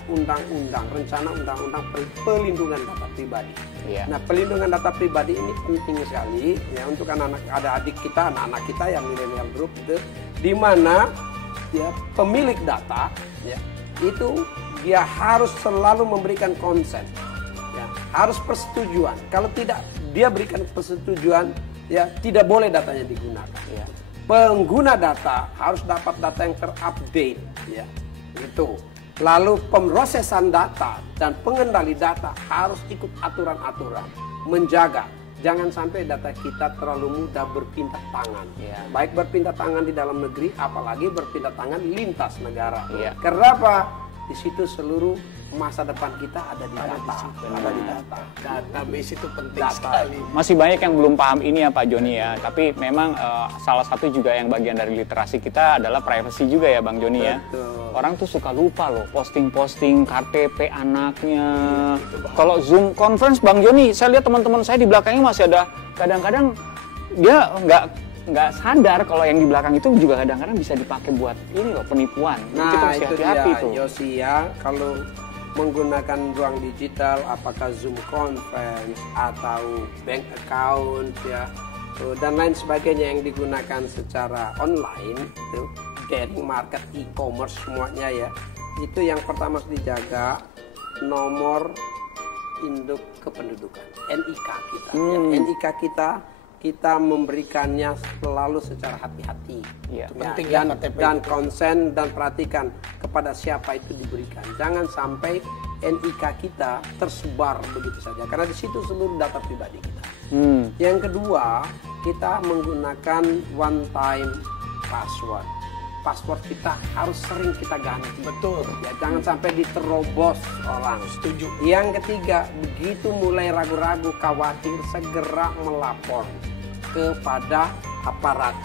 rencana undang-undang pelindungan data pribadi. Iya. Nah pelindungan data pribadi ini penting sekali ya untuk anak-anak, ada adik kita, anak-anak kita yang milenial group itu, di mana ya pemilik data ya itu dia harus selalu memberikan konsen, ya, harus persetujuan. Kalau tidak dia berikan persetujuan, ya tidak boleh datanya digunakan. Ya. Pengguna data harus dapat data yang terupdate, ya, itu. Lalu pemrosesan data dan pengendali data harus ikut aturan-aturan, menjaga. Jangan sampai data kita terlalu mudah berpindah tangan. Ya. Baik berpindah tangan di dalam negeri, apalagi berpindah tangan lintas negara. Iya. Karena apa? Di situ seluruh masa depan kita ada di data. Ada di data. Database itu penting Data. sekali. masih banyak yang belum paham ini ya Pak Joni ya. Tapi memang salah satu juga yang bagian dari literasi kita adalah privacy juga ya Bang Joni ya. Betul. Orang tuh suka lupa loh posting-posting KTP anaknya. Kalau Zoom conference Bang Joni, saya lihat teman-teman saya di belakangnya masih ada, kadang-kadang dia nggak sadar kalau yang di belakang itu juga kadang-kadang bisa dipakai buat ini loh, penipuan. Jadi kita Nah mesti itu hati-hati dia tuh. Yosi ya, kalau menggunakan ruang digital apakah Zoom conference atau bank account ya dan lain sebagainya yang digunakan secara online itu daring market e-commerce semuanya ya, itu yang pertama harus dijaga nomor induk kependudukan NIK kita ya. NIK kita memberikannya selalu secara hati-hati. Iya. Ya, Penting ya, dan, KTP dan itu. konsen dan perhatikan kepada siapa itu diberikan. Jangan sampai NIK kita tersebar begitu saja karena di situ seluruh data pribadi kita. Yang kedua, kita menggunakan one time password. Password kita harus sering kita ganti. Betul. Ya, jangan sampai diterobos orang. Setuju. Yang ketiga, begitu mulai ragu-ragu, khawatir, segera melapor kepada aparat.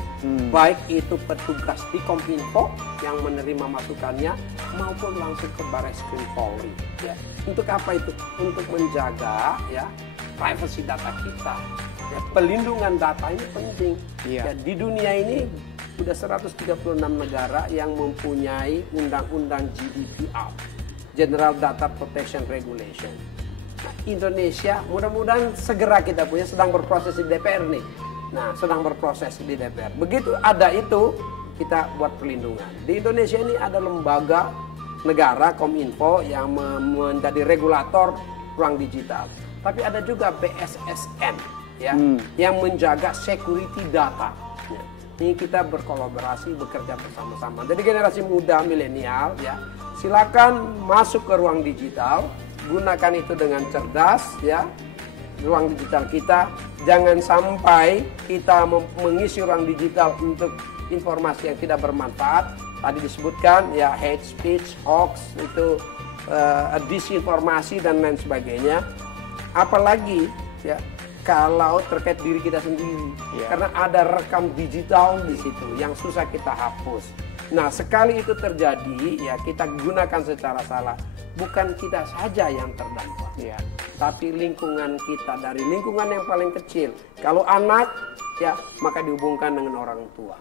Baik itu petugas di Kominfo yang menerima masukannya maupun langsung ke Barreskrim Polri. Ya. Untuk apa itu? Untuk menjaga ya privasi data kita. Ya, pelindungan data ini penting. Iya. Ya, di dunia ini sudah 136 negara yang mempunyai undang-undang GDPR, General Data Protection Regulation. Nah, Indonesia mudah-mudahan segera kita punya, sedang berproses di DPR nih. Nah, sedang berproses di DPR. Begitu ada itu, kita buat perlindungan. Di Indonesia ini ada lembaga negara Kominfo yang menjadi regulator ruang digital. Tapi ada juga BSSN ya, yang menjaga security data. Ya. Ini kita berkolaborasi, bekerja bersama-sama. Jadi generasi muda milenial ya, silakan masuk ke ruang digital, gunakan itu dengan cerdas ya. Ruang digital kita, jangan sampai kita mengisi ruang digital untuk informasi yang tidak bermanfaat. Tadi disebutkan ya, hate speech, hoax, itu disinformasi dan lain sebagainya. Apalagi ya kalau terkait diri kita sendiri, karena ada rekam digital di situ yang susah kita hapus. Nah, sekali itu terjadi ya, kita gunakan secara salah, bukan kita saja yang terdampak, tapi lingkungan kita, dari lingkungan yang paling kecil. Kalau anak ya, maka dihubungkan dengan orang tua,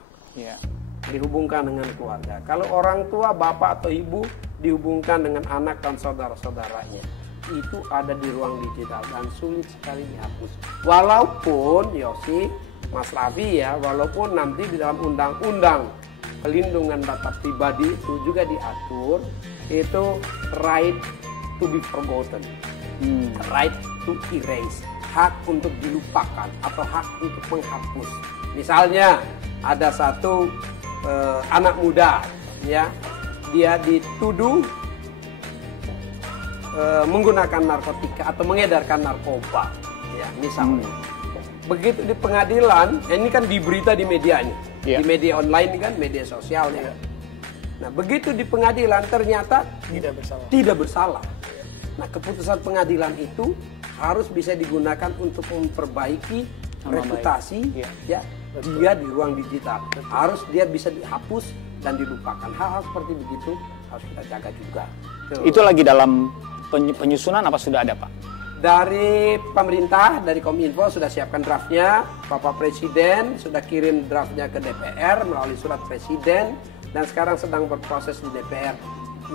dihubungkan dengan keluarga. Kalau orang tua, bapak atau ibu, dihubungkan dengan anak dan saudara-saudaranya. Itu ada di ruang digital dan sulit sekali dihapus. Walaupun Yosi, Mas Raffi ya, walaupun nanti di dalam undang-undang pelindungan data pribadi itu juga diatur, itu right to be forgotten, right to erase, hak untuk dilupakan atau hak untuk menghapus. Misalnya ada satu anak muda ya, dia dituduh menggunakan narkotika atau mengedarkan narkoba ya, misalnya. Begitu di pengadilan, ini kan di berita di media ini, di media online kan, media sosial ya. Nah, begitu di pengadilan ternyata tidak bersalah. Nah, keputusan pengadilan itu harus bisa digunakan untuk memperbaiki reputasi ya dia di ruang digital. Harus dia bisa dihapus dan dilupakan. Hal-hal seperti begitu harus kita jaga juga. Itu lagi dalam penyusunan apa sudah ada, Pak? Dari pemerintah, dari Kominfo sudah siapkan draftnya. Bapak Presiden sudah kirim draftnya ke DPR melalui surat Presiden, dan sekarang sedang berproses di DPR.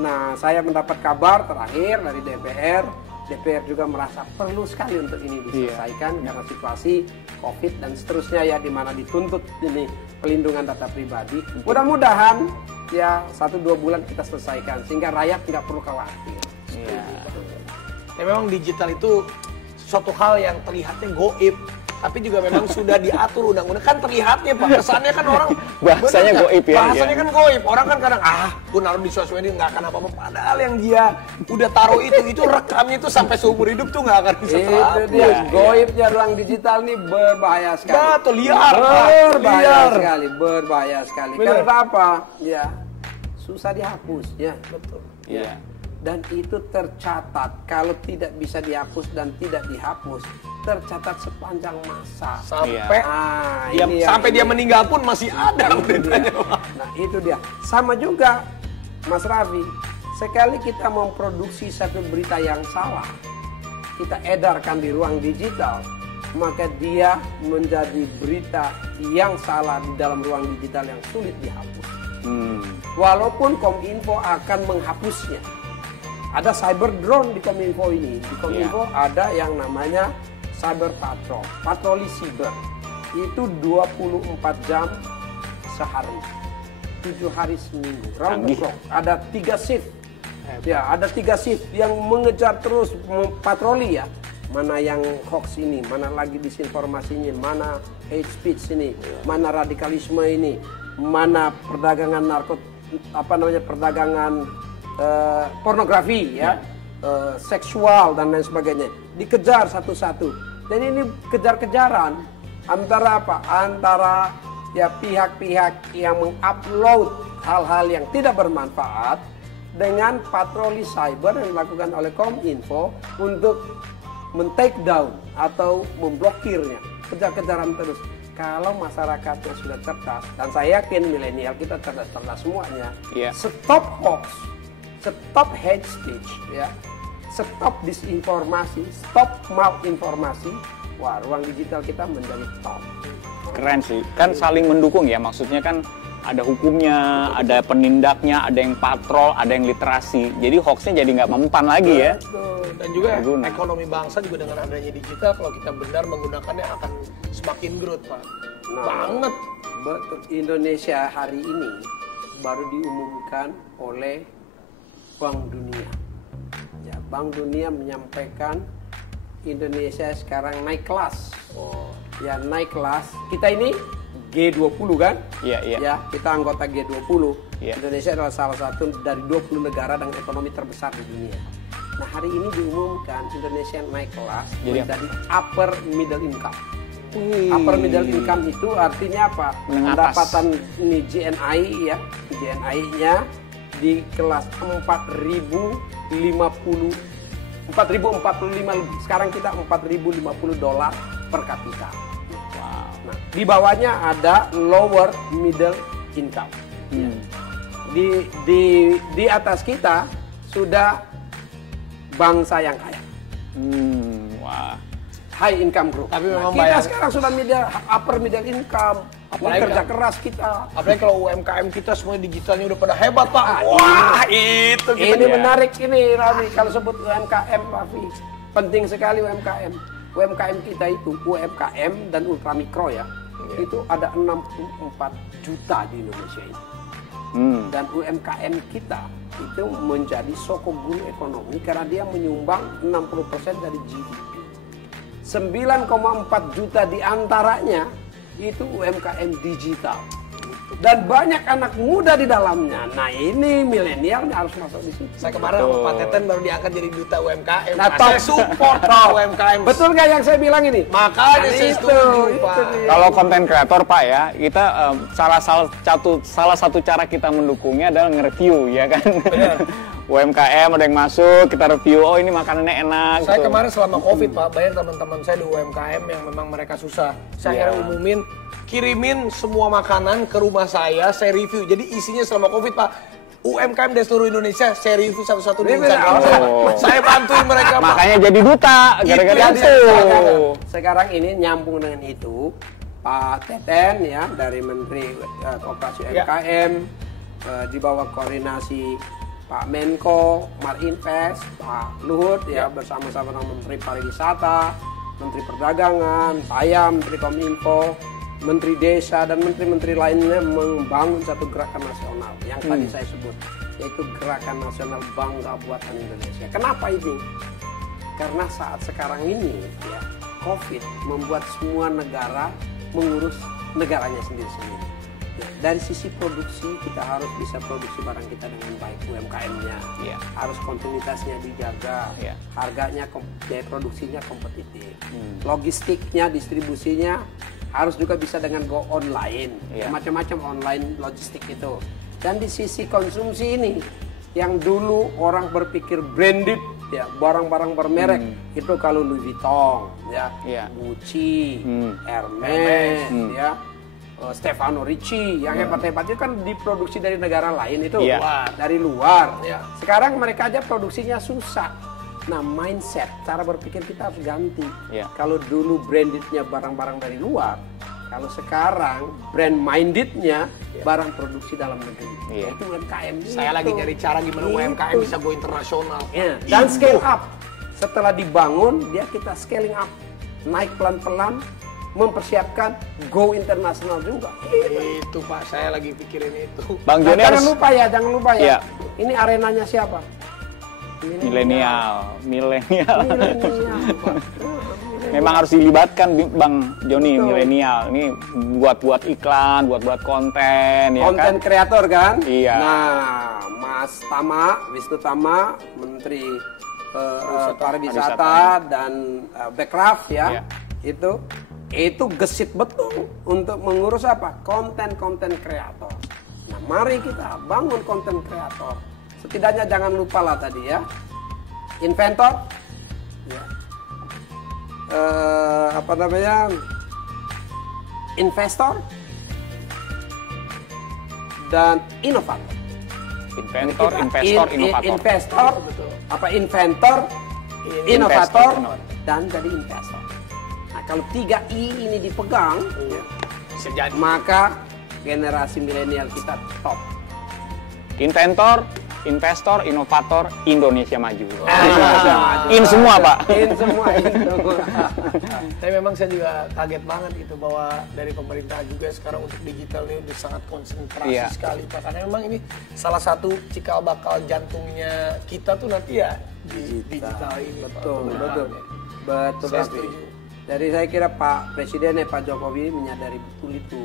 Nah, saya mendapat kabar terakhir dari DPR juga merasa perlu sekali untuk ini diselesaikan karena situasi COVID dan seterusnya ya, di mana dituntut ini pelindungan data pribadi. Mudah-mudahan ya 1-2 bulan kita selesaikan sehingga rakyat nggak perlu khawatir. Ya memang digital itu suatu hal yang terlihatnya goib, tapi juga memang sudah diatur undang-undang. Kan terlihatnya Pak, kesannya kan orang bahasanya goib ya. Bahasanya kan goib. Orang kan kadang gue naruh di sosial media nggak akan apa-apa. Padahal yang dia udah taruh itu rekamnya itu sampai seumur hidup tuh nggak akan bisa terhapus. Itu dia goibnya ruang digital nih, berbahaya sekali. Betul, liar. Berbahaya sekali. Karena apa? Ya, susah dihapus ya. Betul. Iya. Dan itu tercatat, kalau tidak bisa dihapus dan tidak dihapus, tercatat sepanjang masa. Sampai dia meninggal pun masih ada beritanya. Nah, itu dia. Sama juga Mas Raffi, sekali kita memproduksi satu berita yang salah, kita edarkan di ruang digital, maka dia menjadi berita yang salah di dalam ruang digital yang sulit dihapus. Walaupun Kominfo akan menghapusnya. Ada cyber drone di Kominfo ini. Di Kominfo ada yang namanya cyber patrol, patroli siber. Itu 24 jam sehari, 7 hari seminggu, round the clock. Ada 3 shift. Ya, ada 3 shift yang mengejar terus patroli ya. Mana yang hoax ini, mana lagi disinformasinya, mana hate speech ini, mana radikalisme ini, mana perdagangan perdagangan pornografi ya, seksual dan lain sebagainya, dikejar satu-satu. Dan ini kejar-kejaran antara apa? Antara ya pihak-pihak yang mengupload hal-hal yang tidak bermanfaat dengan patroli cyber yang dilakukan oleh Kominfo untuk men-take down atau memblokirnya. Kejar-kejaran terus. Kalau masyarakatnya sudah cerdas, dan saya yakin milenial kita cerdas-cerdas semuanya, stop hoax, stop hate speech, ya, stop disinformasi, stop malinformasi. Wah, ruang digital kita menjadi top. Keren sih, kan saling mendukung ya, maksudnya kan ada hukumnya, ada penindaknya, ada yang patrol, ada yang literasi. Jadi hoaxnya jadi nggak mempan lagi ya. Dan juga ekonomi bangsa juga dengan adanya digital, kalau kita benar menggunakannya akan semakin growth, Pak. Banget. Betul. Indonesia hari ini baru diumumkan oleh Bank Dunia. Ya, Bank Dunia menyampaikan Indonesia sekarang naik kelas. Ya, naik kelas. Kita ini G20 kan? Iya, iya. Ya, kita anggota G20. Iya. Indonesia adalah salah satu dari 20 negara dengan ekonomi terbesar di dunia. Nah, hari ini diumumkan Indonesia naik kelas Jadi menjadi upper middle income. Wih. Upper middle income itu artinya apa? Menengah atas. Pendapatan ini GNI ya, GNI-nya di kelas 4.045 lebih. Sekarang kita $4.050 per kapita. Wow. Nah, di bawahnya ada lower middle income. Ya. Di atas kita sudah bangsa yang kaya. Wah. High income group. Tapi memang kita bayar. sekarang sudah upper middle income. Apalagi Kerja kan- keras kita. Apalagi kalau UMKM kita semua digitalnya udah pada hebat, Pak. Ah, Wah, itu kita. Ini Ya. menarik ini, Raffi. Kalau sebut UMKM, Raffi, penting sekali UMKM. UMKM kita itu UMKM dan ultramikro ya. Itu ada 64 juta di Indonesia ini. Dan UMKM kita itu menjadi sokong gulu ekonomi karena dia menyumbang 60% dari GDP. 9,4 juta diantaranya itu UMKM digital. Dan banyak anak muda di dalamnya. Nah, ini milenial harus masuk di situ. Saya kemarin sama Pak Teten baru diangkat jadi duta UMKM. Nah, Saya support UMKM. Betul nggak yang saya bilang ini? Makanya saya setuju, Pak. dia. Kalau konten kreator Pak ya, kita salah satu cara kita mendukungnya adalah nge-review ya kan. UMKM ada yang masuk, kita review, oh ini makanannya enak. Saya gitu. kemarin selama COVID, Pak, bayar teman-teman saya di UMKM yang memang mereka susah. Saya akhirnya umumin, kirimin semua makanan ke rumah saya review. Jadi isinya selama COVID, Pak, UMKM dari seluruh Indonesia, saya review satu-satu di Instagram. Oh. Saya bantuin mereka, Pak. Makanya jadi duta gara-gara Itu itu. Sekarang ini nyambung dengan itu, Pak Teten ya dari Menteri Koperasi UMKM di bawah koordinasi Pak Menko, Marinvest, Pak Luhut ya bersama-sama dengan Menteri Pariwisata, Menteri Perdagangan, saya Menteri Kominfo, Menteri Desa dan menteri-menteri lainnya membangun satu gerakan nasional yang tadi saya sebut, yaitu Gerakan Nasional Bangga Buatan Indonesia. Kenapa ini? Karena saat sekarang ini ya COVID membuat semua negara mengurus negaranya sendiri-sendiri. Ya, dari sisi produksi kita harus bisa produksi barang kita dengan baik, UMKM-nya Iya. harus kontinuitasnya dijaga, Iya. harganya biaya produksinya kompetitif, logistiknya, distribusinya harus juga bisa dengan go online, Iya. macam-macam online logistik itu. Dan di sisi konsumsi ini, yang dulu orang berpikir branded ya barang-barang bermerek itu kalau Louis Vuitton ya, Iya. Gucci, Hermes ya. Stefano Ricci yang hebat-hebat itu kan diproduksi dari negara lain itu, Iya. Wah, dari luar. Iya. Sekarang mereka aja produksinya susah. Nah, mindset, cara berpikir kita harus ganti. Iya. Kalau dulu brandednya barang-barang dari luar, kalau sekarang brand mindednya barang produksi dalam negeri. Iya. Itu UMKM. Saya lagi nyari cara gimana UMKM bisa go internasional. Ya, dan scale up. Setelah dibangun, dia kita scaling up, naik pelan-pelan, mempersiapkan go internasional juga. Itu, Pak, saya lagi pikirin itu. Bang Nah, Joni jangan harus lupa ya. Iya. Ini arenanya siapa? milenial. Milenial, Pak. Memang harus dilibatkan Bang Joni, milenial. Ini buat iklan, buat konten, ya Konten kan? kreator kan? Iya. Nah, Mas Tama, Wisnu Tama, Menteri Pariwisata dan Bekraf ya, Iya. itu gesit betul untuk mengurus apa? Konten-konten kreator. Nah, mari kita bangun konten kreator. Setidaknya jangan lupa lah tadi ya, inventor, ya. Investor dan inovator. Inventor, Kita investor, inovator. Investor, inventor, inovator, dan jadi investor. Nah, kalau 3 I ini dipegang, ya, Bisa jadi. maka generasi milenial kita top. Inventor, investor, inovator, Indonesia maju. Maju. In semua, Pak. In semua itu. Tapi memang saya juga kaget banget gitu bahwa dari pemerintah juga sekarang untuk digital ini udah sangat konsentrasi Iya. sekali, Pak. Karena memang ini salah satu cikal bakal jantungnya kita tuh nanti ya di digital ini, Pak. Betul, Ke betul. depannya. Betul. Saya Raffi. setuju. Jadi saya kira Pak Presiden Pak Jokowi menyadari betul itu,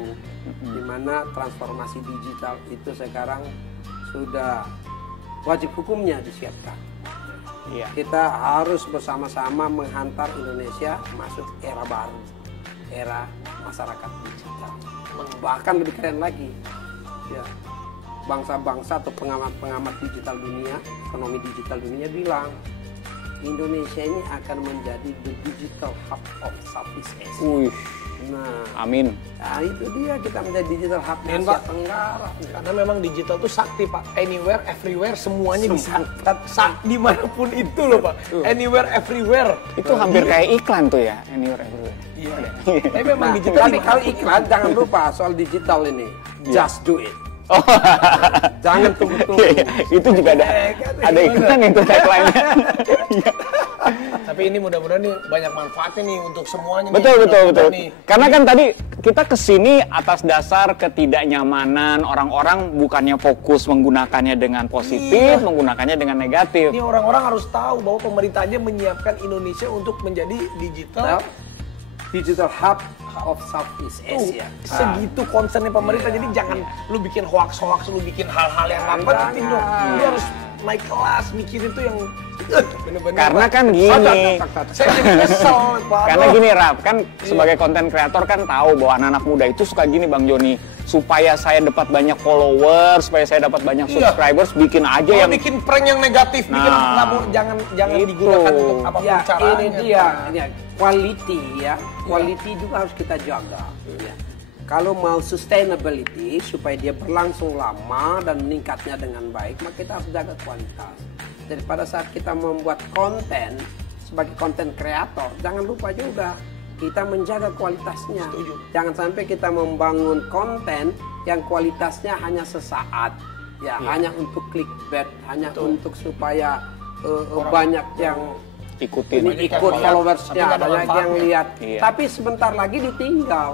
di mana transformasi digital itu sekarang sudah wajib hukumnya disiapkan. Iya. Kita harus bersama-sama menghantar Indonesia masuk era baru, era masyarakat digital. Bahkan lebih keren lagi, ya, bangsa-bangsa atau pengamat-pengamat digital dunia, ekonomi digital dunia bilang Indonesia ini akan menjadi the digital hub of Southeast Asia. Wih, Nah, amin. nah itu dia, kita menjadi digital hub Dan, Asia Pak, Tenggara. Karena memang digital tuh sakti Pak. Anywhere, everywhere, semuanya bisa. Sempat. Dimanapun itu loh Pak. Anywhere, everywhere. Itu hampir kayak iklan tuh ya, anywhere everywhere. Iya. Tapi memang Nah, digital. tapi kalau iklan jangan lupa soal digital ini. Just do it. Oh, Jangan tunggu-tunggu. iya, itu juga ada iklan itu tagline-nya. Tapi ini mudah-mudahan nih banyak manfaatnya nih untuk semuanya. Betul, nih. betul, betul. Nih. Karena kan tadi kita kesini atas dasar ketidaknyamanan orang-orang, bukannya fokus menggunakannya dengan positif, menggunakannya dengan negatif. Ini orang-orang harus tahu bahwa pemerintahnya menyiapkan Indonesia untuk menjadi digital. Digital hub of Southeast Asia. Segitu concernnya pemerintah. Jadi jangan lu bikin hoax-hoax, lu bikin hal-hal yang nggak penting dong. Lu harus naik kelas, mikirin tuh yang bener-bener. Karena kan gini, Saya jadi kesel, Pak. karena gini Rap, kan sebagai konten kreator kan tahu bahwa anak-anak muda itu suka gini Bang Joni. Supaya saya dapat banyak followers, supaya saya dapat banyak subscribers, bikin aja Kalau yang bikin prank yang negatif, bikin Nah, jangan itu. digunakan untuk apapun Ya, caranya. ini dia, ya, quality ya, quality juga harus kita jaga. Ya. Kalau mau sustainability supaya dia berlangsung lama dan meningkatnya dengan baik, maka kita harus jaga kualitas. Jadi pada saat kita membuat konten sebagai konten kreator, jangan lupa juga kita menjaga kualitasnya. Setuju. Jangan sampai kita membangun konten yang kualitasnya hanya sesaat, ya, hanya untuk clickbait, hanya untuk supaya banyak yang ikutin. ini ikut yang lihat, followersnya, tapi nggak ada banyak yang manfaatnya. lihat. Iya. Tapi sebentar lagi ditinggal.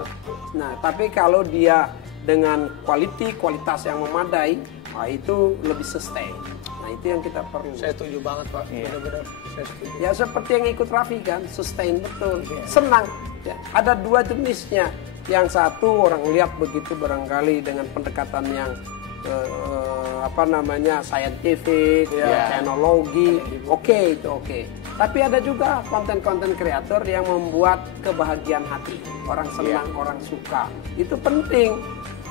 Nah, tapi kalau dia dengan kualitas yang memadai, itu lebih sustain. Nah, itu yang kita perlu. Saya setuju banget Pak. Iya. Benar-benar saya setuju. Ya seperti yang ikut Raffi kan, sustain betul, senang. Ya, ada dua jenisnya. Yang satu orang lihat begitu barangkali dengan pendekatan yang scientific, teknologi, oke, itu oke. Tapi ada juga konten-konten kreator yang membuat kebahagiaan hati, orang senang, orang suka. Itu penting.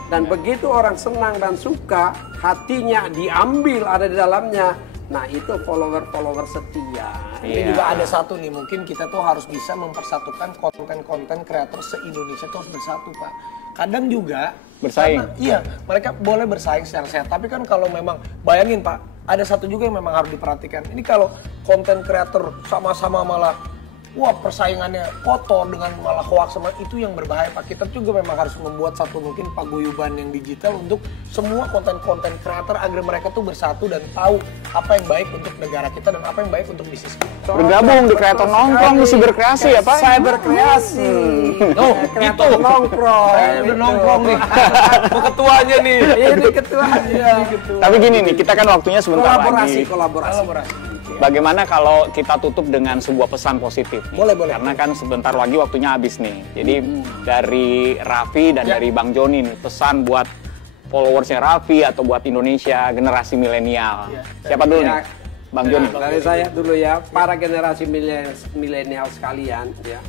Dan begitu orang senang dan suka, hatinya diambil ada di dalamnya. Nah, itu follower setia. Ini juga ada satu nih, mungkin kita tuh harus bisa mempersatukan konten-konten kreator se-Indonesia tuh harus bersatu Pak. Kadang juga Bersaing. Iya, mereka boleh bersaing secara sehat. Tapi kan kalau memang, bayangin Pak, ada satu juga yang memang harus diperhatikan. Ini kalau konten kreator sama-sama malah, wah persaingannya kotor dengan malah hoax sama, itu yang berbahaya Pak. Kita juga memang harus membuat satu mungkin paguyuban yang digital untuk semua konten-konten kreator agar mereka tuh bersatu dan tahu apa yang baik untuk negara kita dan apa yang baik untuk bisnis kita. Bergabung di kreator nongkrong, mesti berkreasi ya Pak? Saya berkreasi. Oh, kreator itu. nongkrong. Saya udah nongkrong nih. Bu ketuanya nih. Ini ketuanya. Tapi gini nih, kita kan waktunya sebentar lagi. Kolaborasi. Bagaimana kalau kita tutup dengan sebuah pesan positif nih? Boleh, boleh. Karena kan sebentar lagi waktunya habis nih. Jadi dari Raffi dan dari Bang Joni nih, pesan buat followersnya Raffi atau buat Indonesia generasi milenial. Siapa dulu nih? Bang Joni. Dari saya dulu ya, para generasi milenial sekalian ya.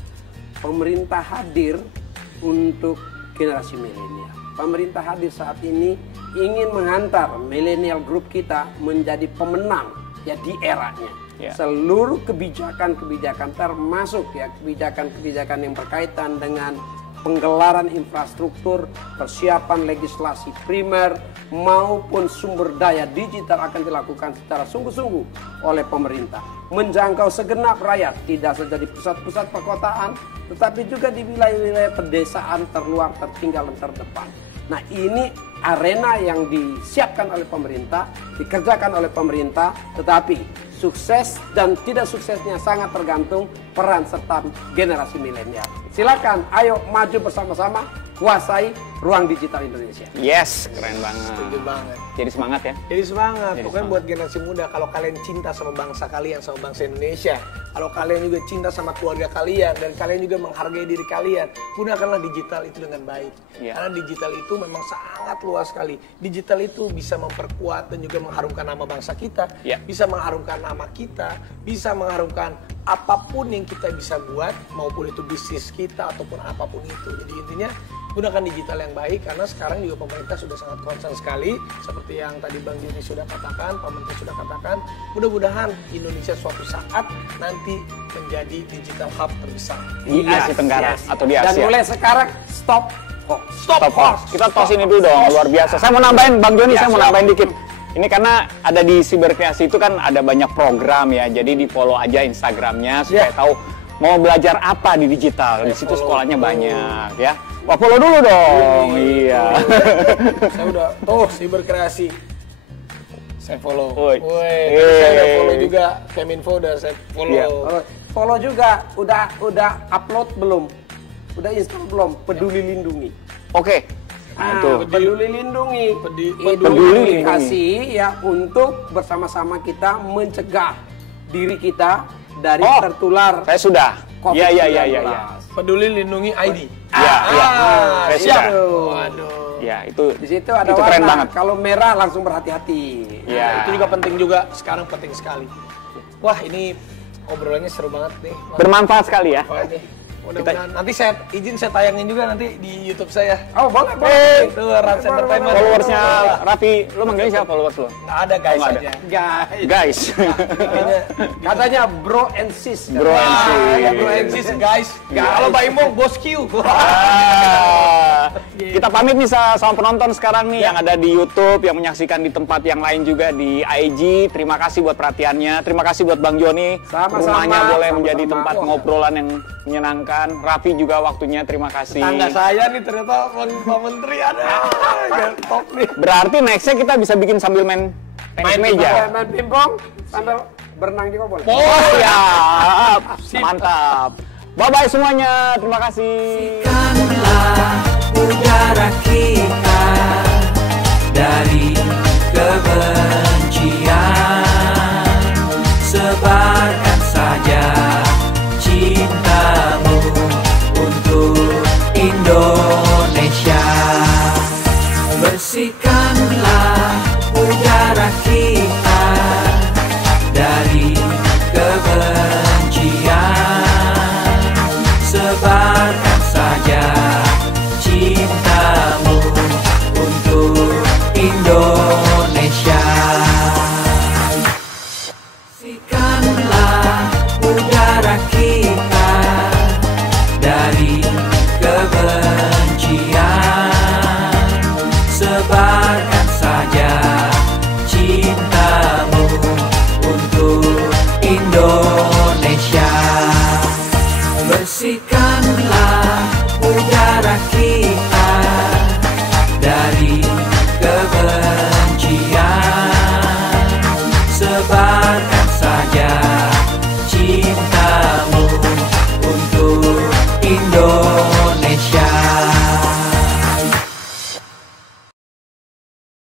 Pemerintah hadir untuk generasi milenial. Pemerintah hadir saat ini ingin menghantar milenial group kita menjadi pemenang ya di eranya. Ya. Seluruh kebijakan-kebijakan termasuk ya kebijakan-kebijakan yang berkaitan dengan penggelaran infrastruktur, persiapan legislasi primer maupun sumber daya digital akan dilakukan secara sungguh-sungguh oleh pemerintah. Menjangkau segenap rakyat, tidak saja di pusat-pusat perkotaan, tetapi juga di wilayah-wilayah pedesaan terluar, tertinggal dan terdepan. Nah, ini arena yang disiapkan oleh pemerintah, dikerjakan oleh pemerintah, tetapi sukses dan tidak suksesnya sangat tergantung peran serta generasi milenial. Silakan, ayo maju bersama-sama, kuasai ruang digital Indonesia. Yes, keren banget. Setuju banget. Jadi semangat ya. Jadi semangat, Jadi pokoknya semangat. buat generasi muda, kalau kalian cinta sama bangsa kalian, sama bangsa Indonesia, kalau kalian juga cinta sama keluarga kalian, dan kalian juga menghargai diri kalian, gunakanlah digital itu dengan baik. Iya. Karena digital itu memang sangat luas sekali. Digital itu bisa memperkuat dan juga mengharumkan nama bangsa kita, Iya. bisa mengharumkan nama kita, bisa mengharumkan apapun yang kita bisa buat, maupun itu bisnis kita ataupun apapun itu. Jadi intinya gunakan digital yang baik, karena sekarang juga pemerintah sudah sangat concern sekali, seperti yang tadi Bang Joni sudah katakan, Pak Menteri sudah katakan. Mudah-mudahan Indonesia suatu saat nanti menjadi digital hub terbesar. Di Asia Tenggara atau di Dan Asia. mulai sekarang stop hoax. Stop hoax. Kita tos ini dulu dong, luar biasa. Saya mau nambahin, Bang Joni, saya mau nambahin dikit. Ini karena ada di Siberkreasi itu kan ada banyak program ya, jadi di follow aja Instagramnya supaya tahu mau belajar apa di digital. Di situ sekolahnya banyak ya. Wah, follow dulu dong. Iya. Saya udah, Siberkreasi. Saya follow. Woi. Saya udah follow juga, Keminfo udah saya follow. Iya. Follow juga, udah upload belum? Udah install belum? Peduli Lindungi. Oke. Nah, itu. Peduli Lindungi. Itu Peduli aplikasi ya untuk bersama-sama kita mencegah diri kita dari Oh, tertular Saya sudah. COVID-19. Iya. Peduli Lindungi ID. Iya. Saya siap. sudah. Waduh. Ya, itu Di situ ada itu keren warna. banget. Kalau merah langsung berhati-hati. Ya. Itu juga penting juga, sekarang penting sekali. Wah, ini obrolannya seru banget nih. Bermanfaat sekali ya. Wah, ini mudah-mudahan nanti saya tayangin juga nanti di YouTube saya. Oh, boleh. Itu Rans Entertainment. Followersnya Raffi, lo manggilnya siapa followers lo? Nggak ada guys nggak ada. aja. Guys. Kayaknya Katanya bro and sis. Bro and sis. ya bro and sis guys. Kalau Mbak Imo bos Q. Kita pamit nih sama penonton sekarang nih yang ada di YouTube, yang menyaksikan di tempat yang lain juga di IG. Terima kasih buat perhatiannya. Terima kasih buat Bang Joni. Sama-sama. Rumahnya boleh Sama-sama. menjadi tempat ngobrolan yang menyenangkan. Raffi juga waktunya, terima kasih. Tangga saya nih ternyata Pak Menteri ada. Top nih. Berarti nextnya kita bisa bikin sambil main tenis meja. Main pingpong sambil berenang juga boleh. Oh siap, mantap. Bye-bye semuanya, terima kasih. Bersihkanlah udara kita dari kebencian, sebarkan saja cintamu untuk Indonesia. Bersihkanlah udara kita dari kebencian, sebarkan saja cintamu untuk Indonesia. Bersihkanlah udara kita dari kebencian, sebarkan saja cintamu untuk Indonesia. Bersihkanlah udara kita dari kebencian, sebarkan saja cintamu untuk Indonesia.